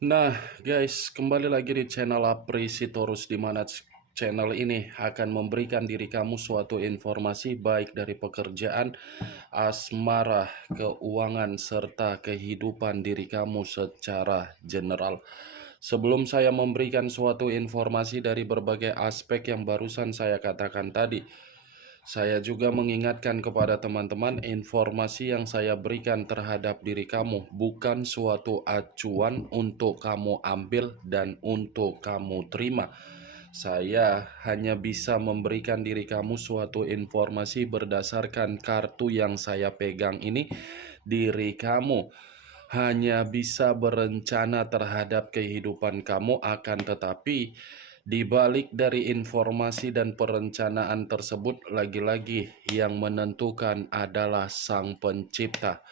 Nah, guys, kembali lagi di channel Aprisitorus, di mana channel ini akan memberikan diri kamu suatu informasi baik dari pekerjaan, asmara, keuangan, serta kehidupan diri kamu secara general. Sebelum saya memberikan suatu informasi dari berbagai aspek yang barusan saya katakan tadi, saya juga mengingatkan kepada teman-teman, informasi yang saya berikan terhadap diri kamu bukan suatu acuan untuk kamu ambil dan untuk kamu terima. Saya hanya bisa memberikan diri kamu suatu informasi berdasarkan kartu yang saya pegang ini. Diri kamu hanya bisa berencana terhadap kehidupan kamu, akan tetapi di balik dari informasi dan perencanaan tersebut, lagi-lagi yang menentukan adalah Sang Pencipta.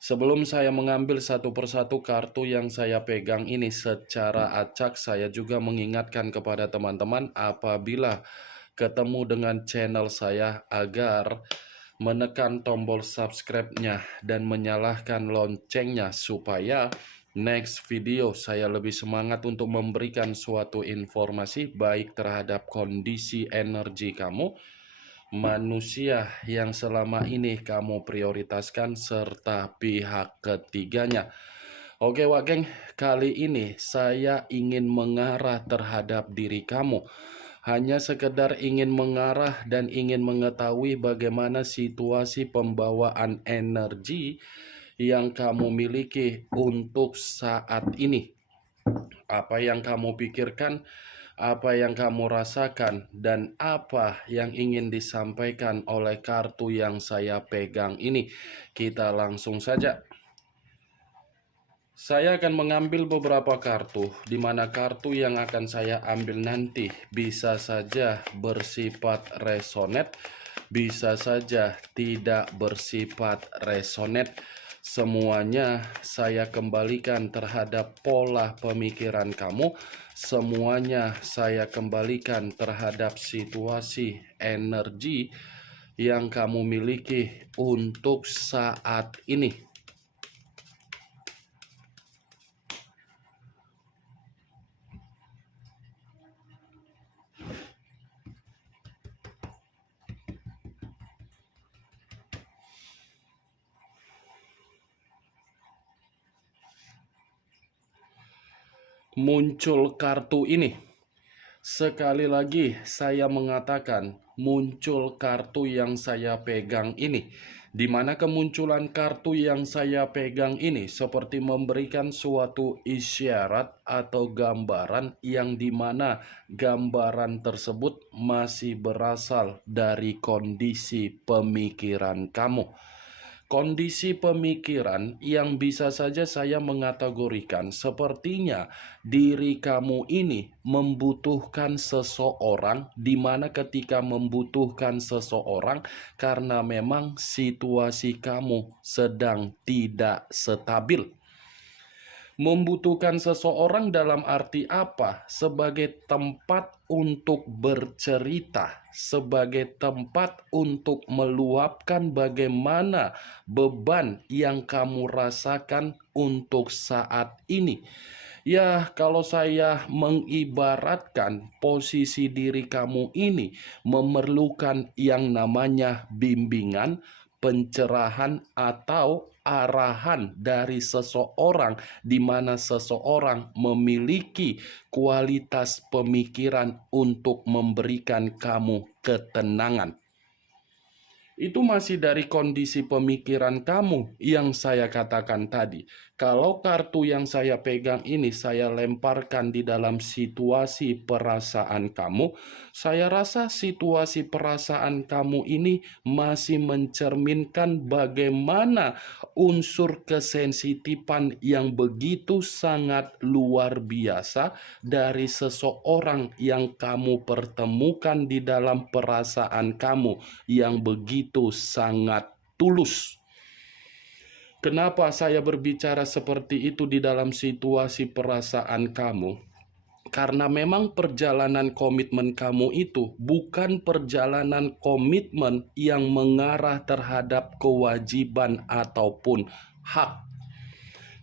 Sebelum saya mengambil satu persatu kartu yang saya pegang ini secara acak, saya juga mengingatkan kepada teman-teman apabila ketemu dengan channel saya agar menekan tombol subscribe-nya dan menyalakan loncengnya supaya next video saya lebih semangat untuk memberikan suatu informasi baik terhadap kondisi energi kamu, manusia yang selama ini kamu prioritaskan, serta pihak ketiganya. Oke Wak Geng, kali ini saya ingin mengarah terhadap diri kamu. Hanya sekedar ingin mengarah dan ingin mengetahui bagaimana situasi pembawaan energi yang kamu miliki untuk saat ini. Apa yang kamu pikirkan, apa yang kamu rasakan, dan apa yang ingin disampaikan oleh kartu yang saya pegang ini. Kita langsung saja. Saya akan mengambil beberapa kartu, di mana kartu yang akan saya ambil nanti bisa saja bersifat resonet, bisa saja tidak bersifat resonet. Semuanya saya kembalikan terhadap pola pemikiran kamu. Semuanya saya kembalikan terhadap situasi energi yang kamu miliki untuk saat ini. Muncul kartu ini. Sekali lagi saya mengatakan muncul kartu yang saya pegang ini, di mana kemunculan kartu yang saya pegang ini seperti memberikan suatu isyarat atau gambaran yang dimana gambaran tersebut masih berasal dari kondisi pemikiran kamu. Kondisi pemikiran yang bisa saja saya mengategorikan sepertinya diri kamu ini membutuhkan seseorang, di mana ketika membutuhkan seseorang karena memang situasi kamu sedang tidak stabil. Membutuhkan seseorang dalam arti apa? Sebagai tempat untuk bercerita, sebagai tempat untuk meluapkan bagaimana beban yang kamu rasakan untuk saat ini. Ya, kalau saya mengibaratkan posisi diri kamu ini memerlukan yang namanya bimbingan, pencerahan, atau arahan dari seseorang, di mana seseorang memiliki kualitas pemikiran untuk memberikan kamu ketenangan. Itu masih dari kondisi pemikiran kamu yang saya katakan tadi. Kalau kartu yang saya pegang ini saya lemparkan di dalam situasi perasaan kamu, saya rasa situasi perasaan kamu ini masih mencerminkan bagaimana unsur kesensitifan yang begitu sangat luar biasa dari seseorang yang kamu pertemukan di dalam perasaan kamu yang begitu sangat tulus. Kenapa saya berbicara seperti itu di dalam situasi perasaan kamu? Karena memang perjalanan komitmen kamu itu bukan perjalanan komitmen yang mengarah terhadap kewajiban ataupun hak.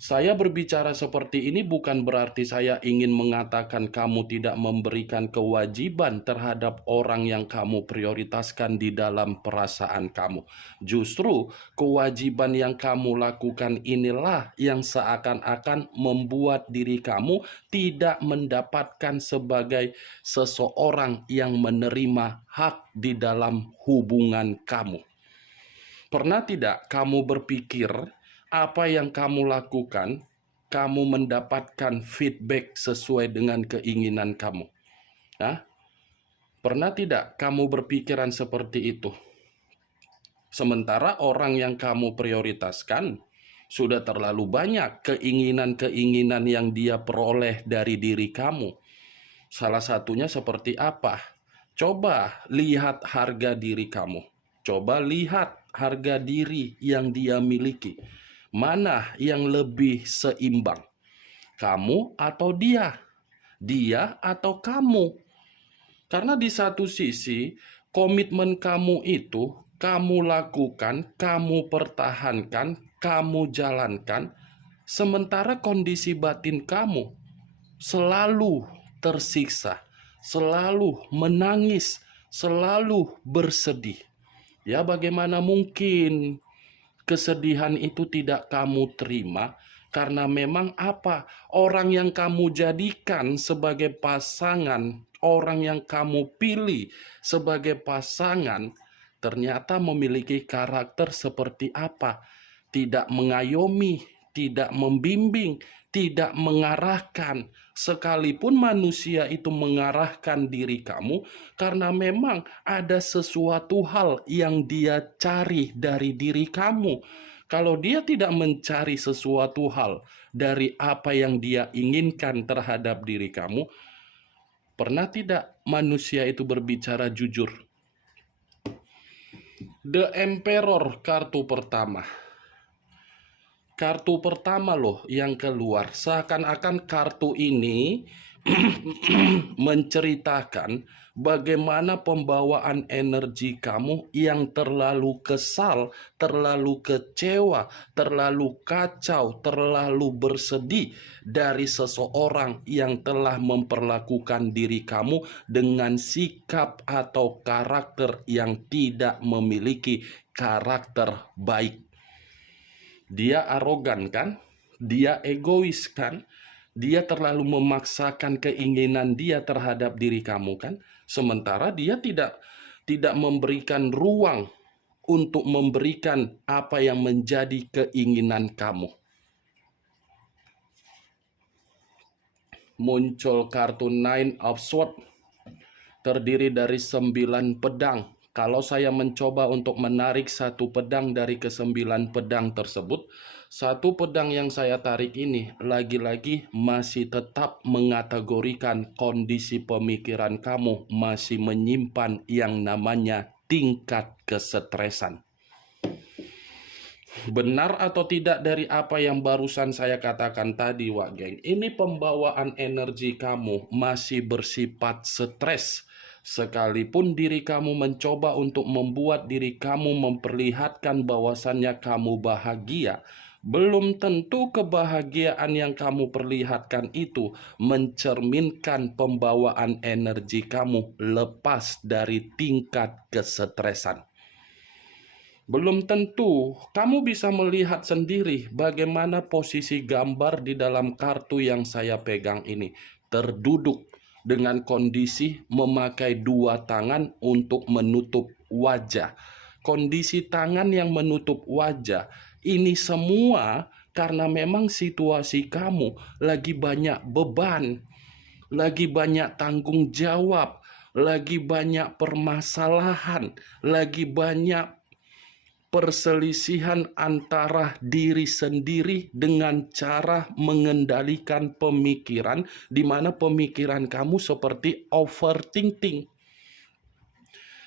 Saya berbicara seperti ini bukan berarti saya ingin mengatakan kamu tidak memberikan kewajiban terhadap orang yang kamu prioritaskan di dalam perasaan kamu. Justru kewajiban yang kamu lakukan inilah yang seakan-akan membuat diri kamu tidak mendapatkan sebagai seseorang yang menerima hak di dalam hubungan kamu. Pernah tidak kamu berpikir apa yang kamu lakukan, kamu mendapatkan feedback sesuai dengan keinginan kamu? Nah, pernah tidak kamu berpikiran seperti itu? Sementara orang yang kamu prioritaskan sudah terlalu banyak keinginan-keinginan yang dia peroleh dari diri kamu. Salah satunya seperti apa? Coba lihat harga diri kamu. Coba lihat harga diri yang dia miliki. Mana yang lebih seimbang? Kamu atau dia? Dia atau kamu? Karena di satu sisi, komitmen kamu itu kamu lakukan, kamu pertahankan, kamu jalankan, sementara kondisi batin kamu selalu tersiksa, selalu menangis, selalu bersedih. Ya, bagaimana mungkin kesedihan itu tidak kamu terima? Karena memang apa? Orang yang kamu jadikan sebagai pasangan, orang yang kamu pilih sebagai pasangan, ternyata memiliki karakter seperti apa? Tidak mengayomi, tidak membimbing, tidak mengarahkan. Sekalipun manusia itu mengarahkan diri kamu, karena memang ada sesuatu hal yang dia cari dari diri kamu. Kalau dia tidak mencari sesuatu hal dari apa yang dia inginkan terhadap diri kamu, pernah tidak manusia itu berbicara jujur? The Emperor kartu pertama. Kartu pertama loh yang keluar. Seakan-akan kartu ini menceritakan bagaimana pembawaan energi kamu yang terlalu kesal, terlalu kecewa, terlalu kacau, terlalu bersedih dari seseorang yang telah memperlakukan diri kamu dengan sikap atau karakter yang tidak memiliki karakter baik. Dia arogan kan? Dia egois kan? Dia terlalu memaksakan keinginan dia terhadap diri kamu kan? Sementara dia tidak memberikan ruang untuk memberikan apa yang menjadi keinginan kamu. Muncul kartu Nine of Swords, terdiri dari 9 pedang. Kalau saya mencoba untuk menarik satu pedang dari ke-9 pedang tersebut, satu pedang yang saya tarik ini lagi-lagi masih tetap mengategorikan kondisi pemikiran kamu masih menyimpan yang namanya tingkat kesetresan. Benar atau tidak dari apa yang barusan saya katakan tadi, Wak Geng? Ini pembawaan energi kamu masih bersifat stres. Sekalipun diri kamu mencoba untuk membuat diri kamu memperlihatkan bahwasannya kamu bahagia, belum tentu kebahagiaan yang kamu perlihatkan itu mencerminkan pembawaan energi kamu lepas dari tingkat kesetresan. Belum tentu kamu bisa melihat sendiri bagaimana posisi gambar di dalam kartu yang saya pegang ini. Terduduk dengan kondisi memakai 2 tangan untuk menutup wajah. Kondisi tangan yang menutup wajah ini semua karena memang situasi kamu lagi banyak beban, lagi banyak tanggung jawab, lagi banyak permasalahan, lagi banyak perselisihan antara diri sendiri dengan cara mengendalikan pemikiran, di mana pemikiran kamu seperti overthinking.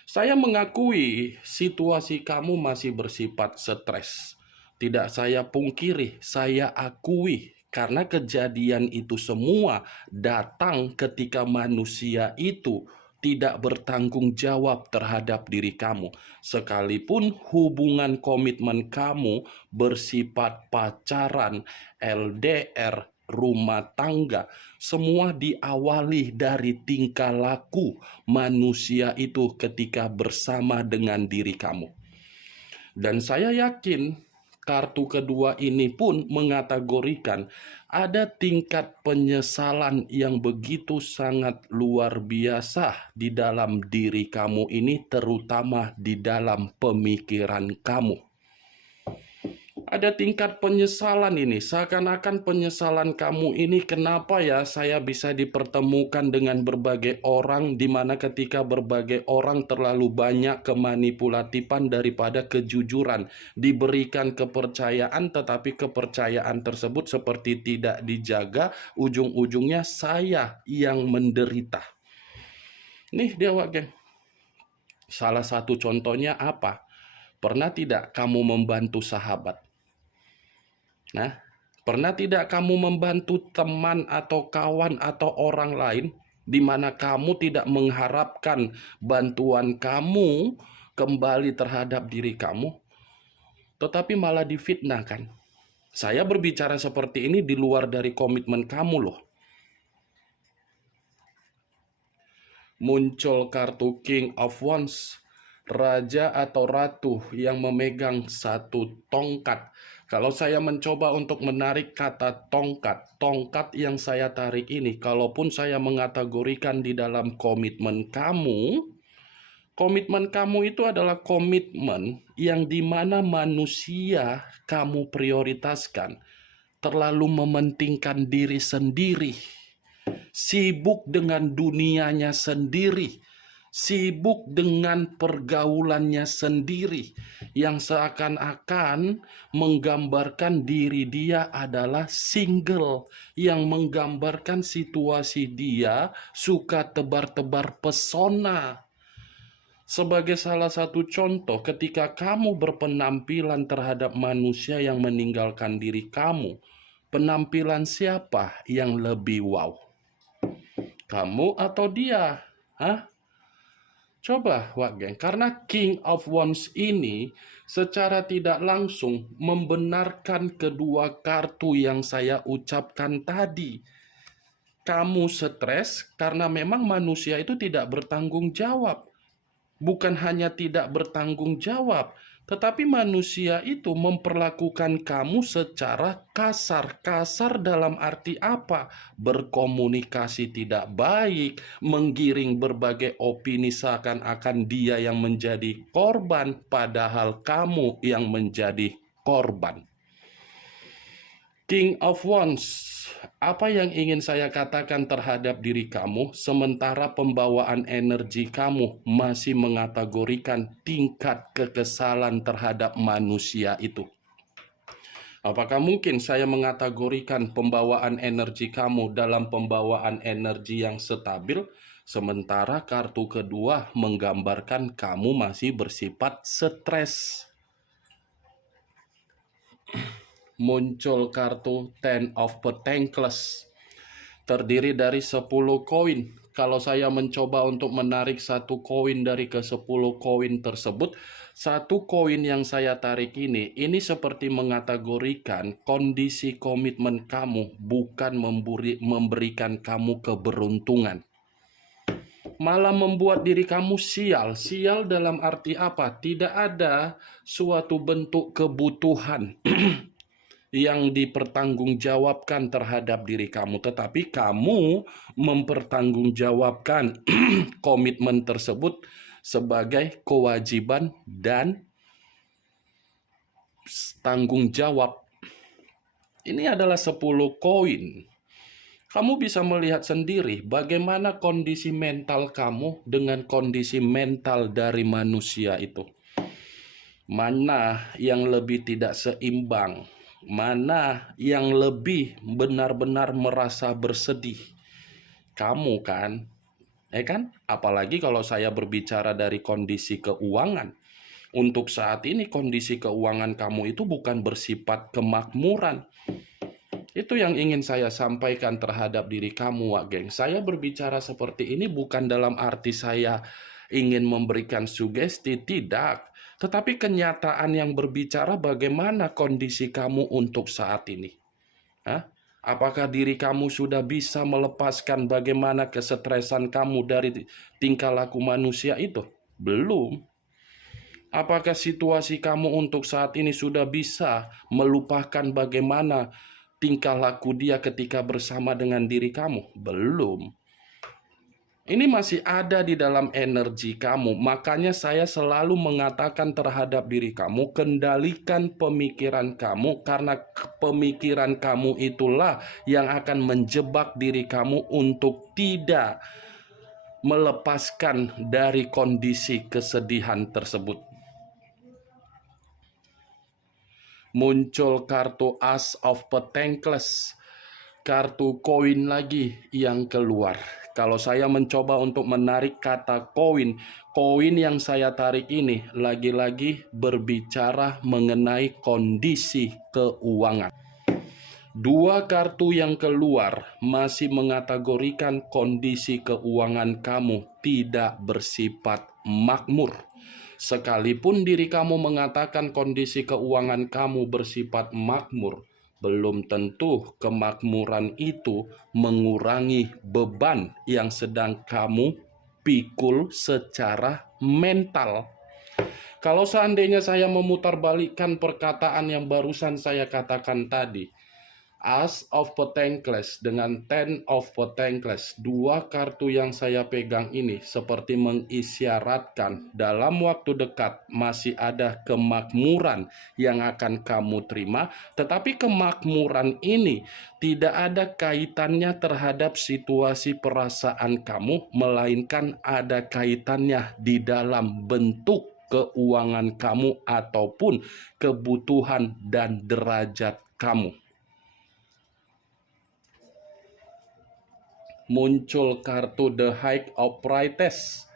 Saya mengakui situasi kamu masih bersifat stres. Tidak saya pungkiri, saya akui. Karena kejadian itu semua datang ketika manusia itu tidak bertanggung jawab terhadap diri kamu. Sekalipun hubungan komitmen kamu bersifat pacaran, LDR, rumah tangga, semua diawali dari tingkah laku manusia itu ketika bersama dengan diri kamu. Dan saya yakin kartu kedua ini pun mengategorikan ada tingkat penyesalan yang begitu sangat luar biasa di dalam diri kamu ini, terutama di dalam pemikiran kamu. Ada tingkat penyesalan ini, seakan-akan penyesalan kamu ini, kenapa ya saya bisa dipertemukan dengan berbagai orang, di mana ketika berbagai orang terlalu banyak kemanipulatifan daripada kejujuran, diberikan kepercayaan tetapi kepercayaan tersebut seperti tidak dijaga, ujung-ujungnya saya yang menderita. Nih dia geng, salah satu contohnya apa? Pernah tidak kamu membantu sahabat? Nah, pernah tidak kamu membantu teman atau kawan atau orang lain di mana kamu tidak mengharapkan bantuan kamu kembali terhadap diri kamu, tetapi malah difitnahkan? Saya berbicara seperti ini di luar dari komitmen kamu loh. Muncul kartu King of Wands, raja atau ratu yang memegang satu tongkat. Kalau saya mencoba untuk menarik kata tongkat yang saya tarik ini, kalaupun saya mengategorikan di dalam komitmen kamu itu adalah komitmen yang dimana manusia kamu prioritaskan, terlalu mementingkan diri sendiri, sibuk dengan dunianya sendiri, sibuk dengan pergaulannya sendiri, yang seakan-akan menggambarkan diri dia adalah single, yang menggambarkan situasi dia suka tebar-tebar pesona. Sebagai salah satu contoh, ketika kamu berpenampilan terhadap manusia yang meninggalkan diri kamu, penampilan siapa yang lebih wow? Kamu atau dia? Hah? Coba, geng, karena King of Wands ini secara tidak langsung membenarkan kedua kartu yang saya ucapkan tadi. Kamu stres karena memang manusia itu tidak bertanggung jawab. Bukan hanya tidak bertanggung jawab, tetapi manusia itu memperlakukan kamu secara kasar. Kasar dalam arti apa? Berkomunikasi tidak baik, menggiring berbagai opini seakan-akan dia yang menjadi korban, padahal kamu yang menjadi korban. King of Wands, apa yang ingin saya katakan terhadap diri kamu, sementara pembawaan energi kamu masih mengategorikan tingkat kekesalan terhadap manusia itu? Apakah mungkin saya mengategorikan pembawaan energi kamu dalam pembawaan energi yang stabil, sementara kartu kedua menggambarkan kamu masih bersifat stres? Muncul kartu Ten of Pentacles, terdiri dari 10 koin. Kalau saya mencoba untuk menarik satu koin dari ke-10 koin tersebut, satu koin yang saya tarik ini seperti mengategorikan kondisi komitmen kamu bukan memberikan kamu keberuntungan, malah membuat diri kamu sial. Sial dalam arti apa? Tidak ada suatu bentuk kebutuhan yang dipertanggungjawabkan terhadap diri kamu, tetapi kamu mempertanggungjawabkan komitmen tersebut sebagai kewajiban dan tanggung jawab. Ini adalah 10 koin. Kamu bisa melihat sendiri bagaimana kondisi mental kamu dengan kondisi mental dari manusia itu. Mana yang lebih tidak seimbang? Mana yang lebih benar-benar merasa bersedih? Kamu kan? Kan? Apalagi kalau saya berbicara dari kondisi keuangan. Untuk saat ini kondisi keuangan kamu itu bukan bersifat kemakmuran. Itu yang ingin saya sampaikan terhadap diri kamu, Wak Geng. Saya berbicara seperti ini bukan dalam arti saya ingin memberikan sugesti, tidak. Tetapi kenyataan yang berbicara bagaimana kondisi kamu untuk saat ini. Hah? Apakah diri kamu sudah bisa melepaskan bagaimana kesetresan kamu dari tingkah laku manusia itu? Belum. Apakah situasi kamu untuk saat ini sudah bisa melupakan bagaimana tingkah laku dia ketika bersama dengan diri kamu? Belum. Ini masih ada di dalam energi kamu. Makanya saya selalu mengatakan terhadap diri kamu, kendalikan pemikiran kamu, karena pemikiran kamu itulah yang akan menjebak diri kamu untuk tidak melepaskan dari kondisi kesedihan tersebut. Muncul kartu Ace of Pentacles, kartu koin lagi yang keluar. Kalau saya mencoba untuk menarik kata koin, koin yang saya tarik ini lagi-lagi berbicara mengenai kondisi keuangan. Dua kartu yang keluar masih mengategorikan kondisi keuangan kamu tidak bersifat makmur. Sekalipun diri kamu mengatakan kondisi keuangan kamu bersifat makmur, belum tentu kemakmuran itu mengurangi beban yang sedang kamu pikul secara mental. Kalau seandainya saya memutarbalikkan perkataan yang barusan saya katakan tadi, Ace of Pentacles dengan Ten of Pentacles, dua kartu yang saya pegang ini seperti mengisyaratkan dalam waktu dekat masih ada kemakmuran yang akan kamu terima, tetapi kemakmuran ini tidak ada kaitannya terhadap situasi perasaan kamu, melainkan ada kaitannya di dalam bentuk keuangan kamu ataupun kebutuhan dan derajat kamu. Muncul kartu The High of Priestess.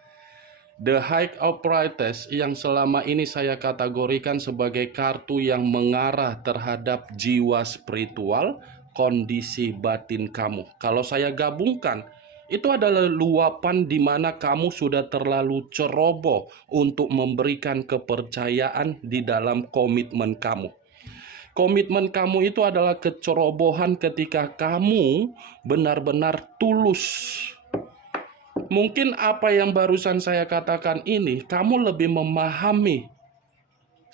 The High of Priestess yang selama ini saya kategorikan sebagai kartu yang mengarah terhadap jiwa spiritual, kondisi batin kamu. Kalau saya gabungkan, itu adalah luapan di mana kamu sudah terlalu ceroboh untuk memberikan kepercayaan di dalam komitmen kamu. Komitmen kamu itu adalah kecerobohan ketika kamu benar-benar tulus. Mungkin apa yang barusan saya katakan ini, kamu lebih memahami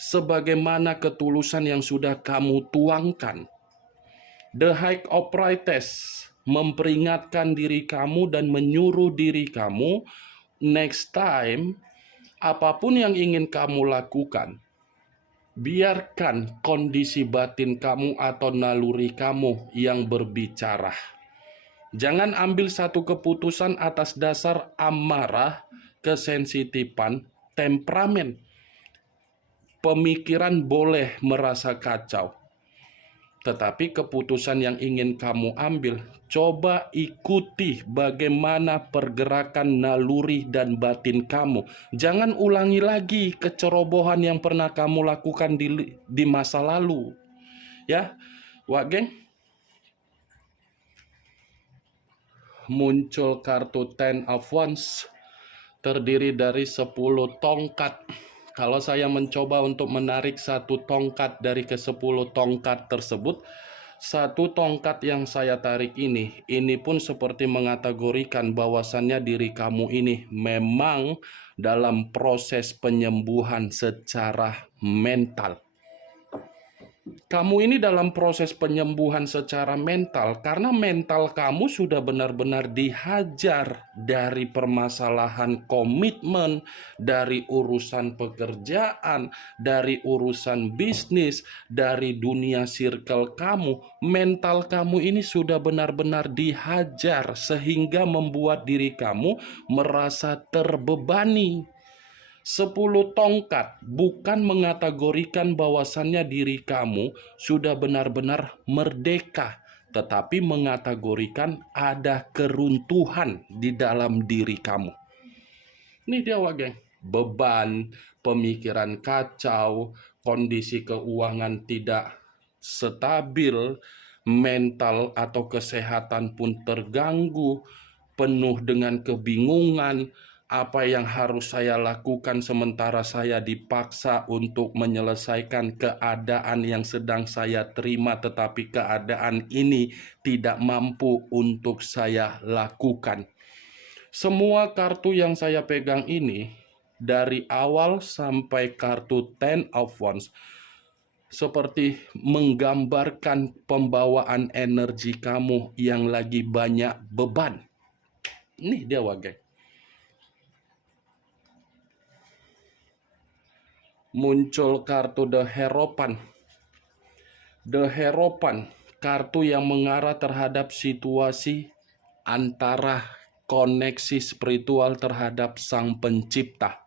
sebagaimana ketulusan yang sudah kamu tuangkan. The High of Priestess memperingatkan diri kamu dan menyuruh diri kamu, next time, apapun yang ingin kamu lakukan, biarkan kondisi batin kamu atau naluri kamu yang berbicara. Jangan ambil satu keputusan atas dasar amarah, kesensitifan, temperamen. Pemikiran boleh merasa kacau, tetapi keputusan yang ingin kamu ambil, coba ikuti bagaimana pergerakan naluri dan batin kamu. Jangan ulangi lagi kecerobohan yang pernah kamu lakukan di masa lalu. Ya, Wak Geng. Muncul kartu Ten of Wands, terdiri dari 10 tongkat. Kalau saya mencoba untuk menarik satu tongkat dari ke-10 tongkat tersebut, satu tongkat yang saya tarik ini pun seperti mengategorikan bahwasannya diri kamu ini memang dalam proses penyembuhan secara mental. Kamu ini dalam proses penyembuhan secara mental karena mental kamu sudah benar-benar dihajar dari permasalahan komitmen, dari urusan pekerjaan, dari urusan bisnis, dari dunia circle kamu. Mental kamu ini sudah benar-benar dihajar sehingga membuat diri kamu merasa terbebani. 10 tongkat bukan mengategorikan bahwasannya diri kamu sudah benar-benar merdeka, tetapi mengategorikan ada keruntuhan di dalam diri kamu. Ini dia, Wak Geng. Beban, pemikiran kacau, kondisi keuangan tidak stabil, mental atau kesehatan pun terganggu, penuh dengan kebingungan, apa yang harus saya lakukan sementara saya dipaksa untuk menyelesaikan keadaan yang sedang saya terima, tetapi keadaan ini tidak mampu untuk saya lakukan. Semua kartu yang saya pegang ini, dari awal sampai kartu Ten of Wands, seperti menggambarkan pembawaan energi kamu yang lagi banyak beban. Nih dia Wage. Muncul kartu The Hierophant. The Hierophant, kartu yang mengarah terhadap situasi antara koneksi spiritual terhadap Sang Pencipta.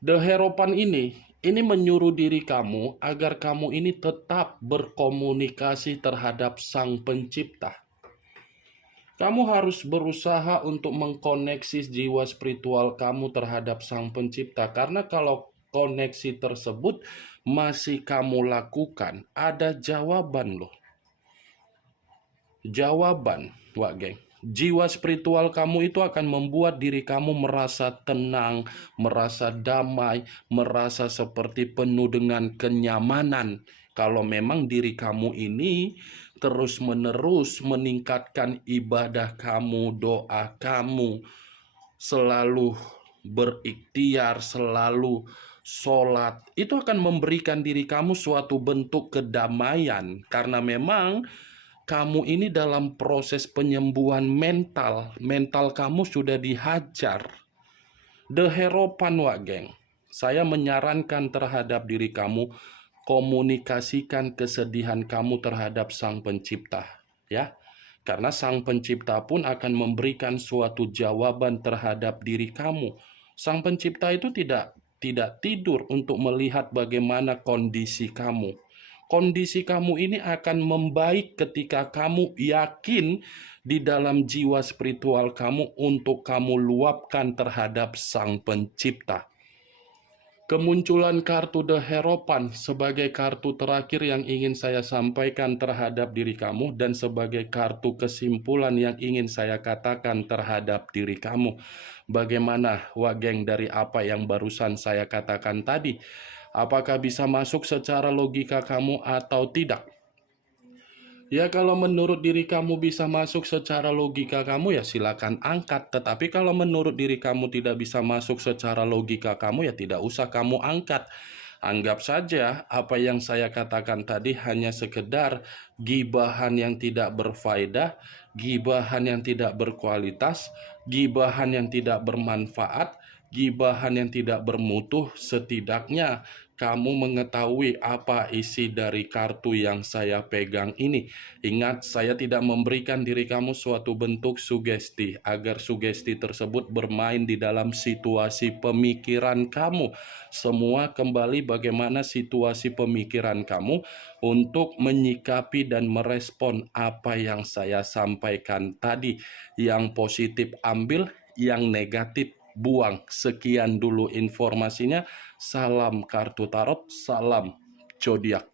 The Hierophant ini menyuruh diri kamu agar kamu ini tetap berkomunikasi terhadap Sang Pencipta. Kamu harus berusaha untuk mengkoneksi jiwa spiritual kamu terhadap Sang Pencipta. Karena kalau koneksi tersebut masih kamu lakukan, ada jawaban loh. Jawaban, Wak Geng. Jiwa spiritual kamu itu akan membuat diri kamu merasa tenang, merasa damai, merasa seperti penuh dengan kenyamanan. Kalau memang diri kamu ini terus-menerus meningkatkan ibadah kamu, doa kamu, selalu berikhtiar, selalu sholat, itu akan memberikan diri kamu suatu bentuk kedamaian. Karena memang kamu ini dalam proses penyembuhan mental. Mental kamu sudah dihajar. The Hierophant, Wak Geng. Saya menyarankan terhadap diri kamu, komunikasikan kesedihan kamu terhadap Sang Pencipta, ya. Karena Sang Pencipta pun akan memberikan suatu jawaban terhadap diri kamu. Sang Pencipta itu tidak tidur untuk melihat bagaimana kondisi kamu. Kondisi kamu ini akan membaik ketika kamu yakin di dalam jiwa spiritual kamu untuk kamu luapkan terhadap Sang Pencipta. Kemunculan kartu The Hierophant sebagai kartu terakhir yang ingin saya sampaikan terhadap diri kamu dan sebagai kartu kesimpulan yang ingin saya katakan terhadap diri kamu. Bagaimana, Wak Geng, dari apa yang barusan saya katakan tadi? Apakah bisa masuk secara logika kamu atau tidak? Ya, kalau menurut diri kamu bisa masuk secara logika kamu, ya silakan angkat. Tetapi kalau menurut diri kamu tidak bisa masuk secara logika kamu, ya tidak usah kamu angkat. Anggap saja apa yang saya katakan tadi hanya sekedar gibahan yang tidak berfaedah, gibahan yang tidak berkualitas, gibahan yang tidak bermanfaat, gibahan yang tidak bermutu. Setidaknya kamu mengetahui apa isi dari kartu yang saya pegang ini. Ingat, saya tidak memberikan diri kamu suatu bentuk sugesti, agar sugesti tersebut bermain di dalam situasi pemikiran kamu. Semua kembali bagaimana situasi pemikiran kamu untuk menyikapi dan merespon apa yang saya sampaikan tadi. Yang positif ambil, yang negatif buang. Sekian dulu informasinya. Salam kartu tarot, salam zodiak.